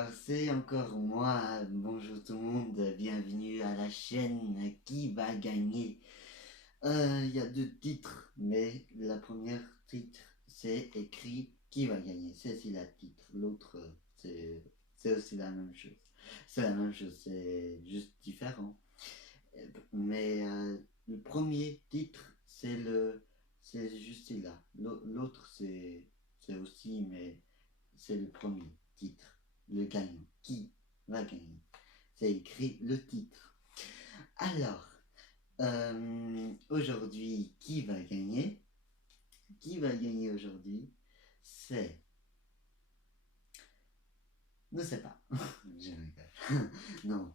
Alors, c'est encore moi. Bonjour tout le monde, bienvenue à la chaîne Qui va gagner. Il y a deux titres, mais la première titre, c'est écrit Qui va gagner. C'est la titre. L'autre, c'est aussi la même chose. C'est la même chose, c'est juste différent. Mais le premier titre, c'est juste celui-là. L'autre, c'est aussi, mais c'est le premier titre, le gagnant. Qui va gagner? C'est écrit le titre. Alors, aujourd'hui, qui va gagner? Qui va gagner aujourd'hui? C'est... Ne sais pas. Je rigole. Non.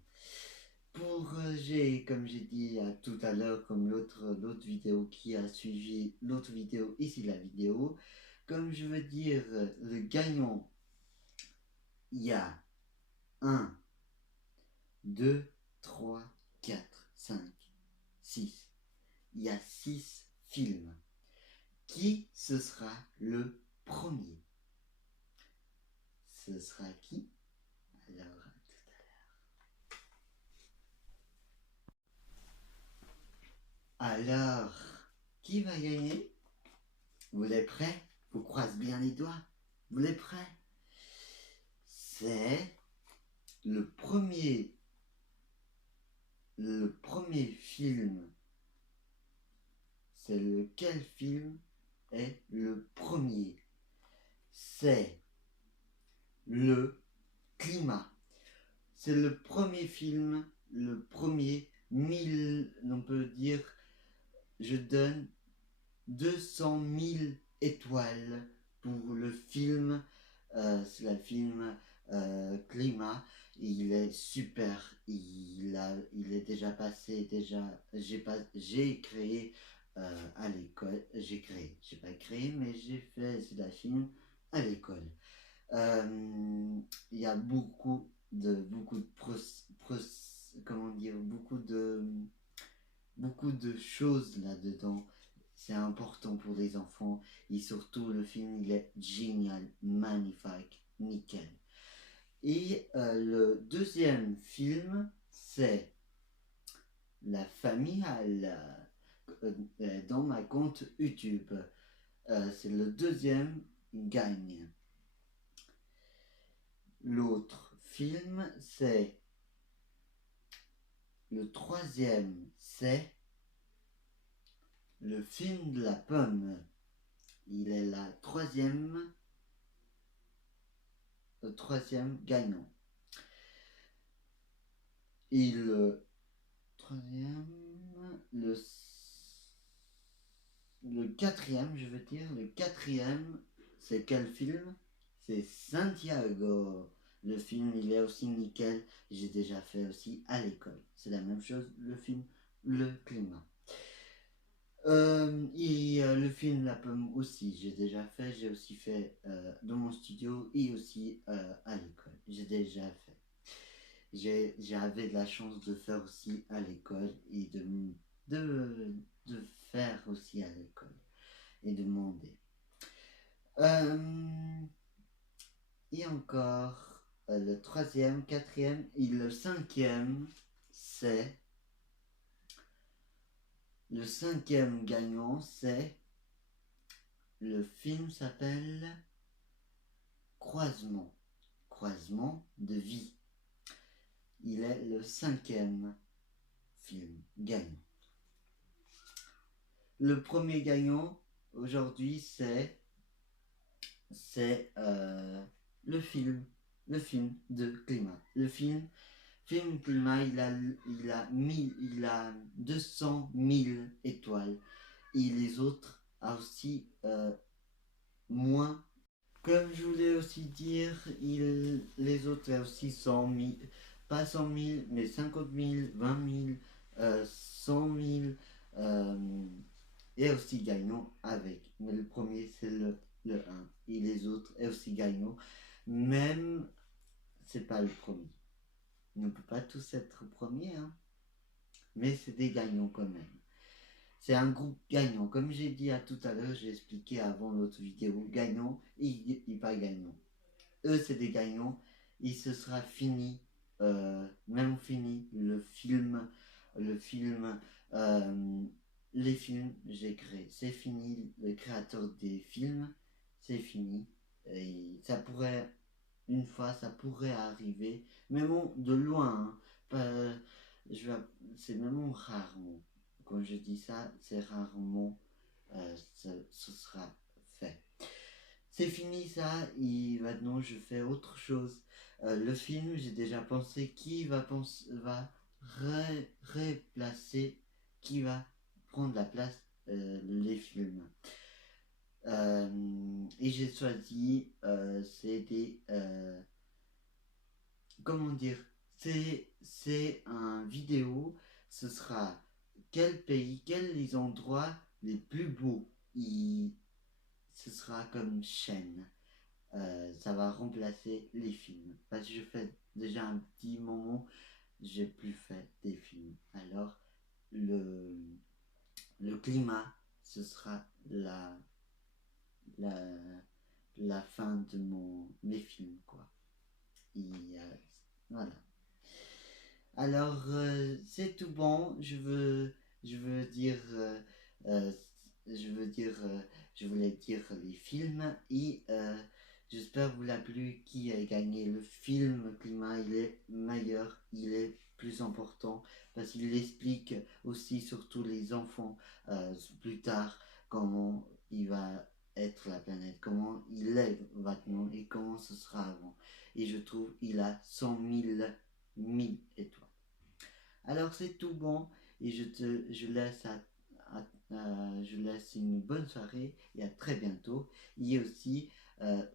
Comme j'ai dit tout à l'heure, comme l'autre vidéo qui a suivi l'autre vidéo, ici la vidéo, comme je veux dire, le gagnant, il y a 1, 2, 3, 4, 5, 6. Il y a 6 films. Qui ce sera le premier? Ce sera qui? Alors, à tout à l'heure. Alors, qui va gagner? Vous êtes prêts? Vous croisez bien les doigts. Vous êtes prêts? C'est le premier film. C'est lequel film est le premier? C'est le climat. C'est le premier film, le premier 1000, on peut dire, je donne 200 000 étoiles pour le film. C'est le film Climat. Il est super. Il est déjà passé. J'ai créé à l'école. J'ai pas créé, mais j'ai fait la film à l'école. Il y a beaucoup de comment dire, beaucoup de choses là-dedans. C'est important pour les enfants et surtout le film il est génial, magnifique, nickel. Et le deuxième film c'est La famille dans ma compte YouTube. C'est le deuxième gagne. L'autre film c'est le troisième c'est le film de la pomme. Il est le troisième gagnant. Et le troisième, le quatrième, je veux dire, le quatrième, c'est quel film? C'est Santiago. Le film, il est aussi nickel. J'ai déjà fait aussi à l'école. C'est la même chose, le film, le climat. Le film La Pomme aussi, j'ai aussi fait dans mon studio et aussi à l'école. J'ai déjà fait. J'avais de la chance de faire aussi à l'école et de faire aussi à l'école et de demander. Et encore, le troisième, quatrième et le cinquième, c'est... Le cinquième gagnant, c'est... Le film s'appelle Croisement. Croisement de vie. Il est le cinquième film gagnant. Le premier gagnant aujourd'hui c'est le film de climat. Le film climat, il a 200 000 étoiles et les autres a aussi moins. Comme je voulais aussi dire, les autres a aussi 100 000, pas 100 000, mais 50 000, 20 000, 100 000, et aussi gagnant avec. Mais le premier, c'est le 1. Et les autres est aussi gagnant. Même, c'est pas le premier. On ne peut pas tous être premier, hein. Mais c'est des gagnants quand même. C'est un groupe gagnant. Comme j'ai dit tout à l'heure, j'ai expliqué avant l'autre vidéo, gagnant et pas gagnant. Eux, c'est des gagnants et ce sera fini, même fini, le film, euh, les films, j'ai créé, c'est fini, le créateur des films, c'est fini, et ça pourrait, une fois, ça pourrait arriver, mais bon, de loin, hein, pas, je vais, c'est vraiment rarement, quand je dis ça, c'est rarement, ce sera fait. C'est fini ça, et maintenant je fais autre chose. Le film, j'ai déjà pensé qui va replacer, qui va prendre la place les films. Et j'ai choisi, c'est des, comment dire, c'est un vidéo, ce sera quel pays, quels les endroits les plus beaux. Ce sera comme chaîne. Ça va remplacer les films. Parce que je fais déjà un petit moment, j'ai plus fait des films. Alors, le, le climat, ce sera la, la fin de mes films, quoi. Et, voilà. Alors, c'est tout bon. Je veux dire, euh, je veux dire, je voulais dire les films et j'espère vous l'a plu qui a gagné le film climat. Il est meilleur, il est plus important parce qu'il explique aussi surtout les enfants plus tard comment il va être la planète, comment il est maintenant et comment ce sera avant. Et je trouve il a 100 000 étoiles. Alors c'est tout bon et je laisse je laisse une bonne soirée et à très bientôt. Et aussi euh,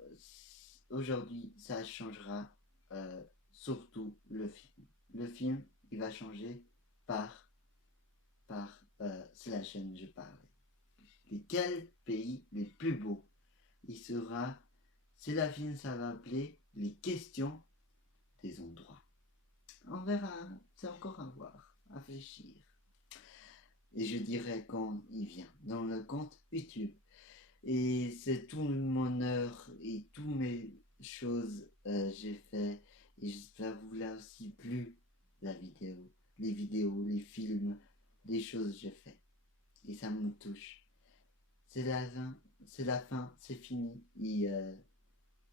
aujourd'hui ça changera surtout le film. Le film il va changer par c'est la chaîne je parlais. Et quel pays les plus beaux il sera. C'est la film ça va appeler les questions des endroits. On verra, c'est encore à voir, à réfléchir. Et je dirai quand il vient, dans le compte YouTube. Et c'est tout mon heure et toutes mes choses j'ai fait. Et j'espère vous l'a aussi plu, la vidéo, les films, les choses que j'ai fait. Et ça me touche. C'est la fin, c'est fini. Et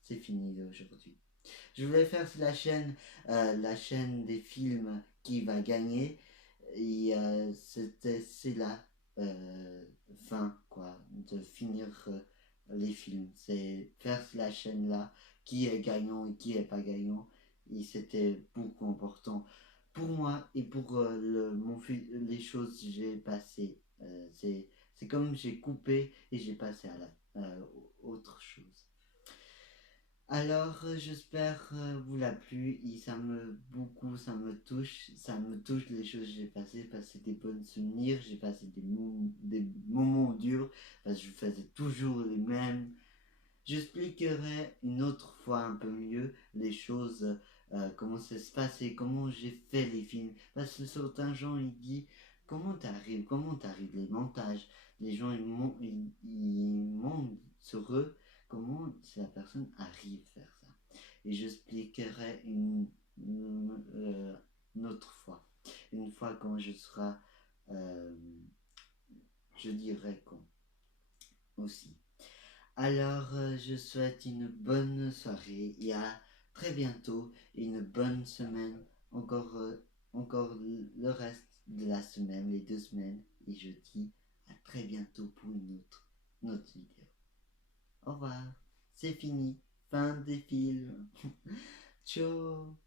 c'est fini d'aujourd'hui. Je voulais faire la chaîne des films qui va gagner. Et c'est la fin, quoi, de finir les films. C'est faire la chaîne là, qui est gagnant et qui est pas gagnant. Et c'était beaucoup important pour moi et pour les choses que j'ai passées. C'est comme j'ai coupé et j'ai passé à la autre chose. Alors, j'espère vous l'a plu et ça me touche les choses que j'ai passées, parce que c'est des bons souvenirs, j'ai passé des moments durs, parce que je faisais toujours les mêmes. J'expliquerai une autre fois un peu mieux les choses, comment ça se passait, comment j'ai fait les films, parce que certains gens ils disent comment t'arrives les montages, les gens ils montent sur eux. Comment la personne arrive à faire ça? Et j'expliquerai une autre fois. Une fois quand je serai, euh, je dirai quand aussi. Alors, je souhaite une bonne soirée et à très bientôt et une bonne semaine. Encore le reste de la semaine, les 2 semaines. Et je dis à très bientôt pour une autre vidéo. Au revoir. C'est fini. Fin des films. Ciao.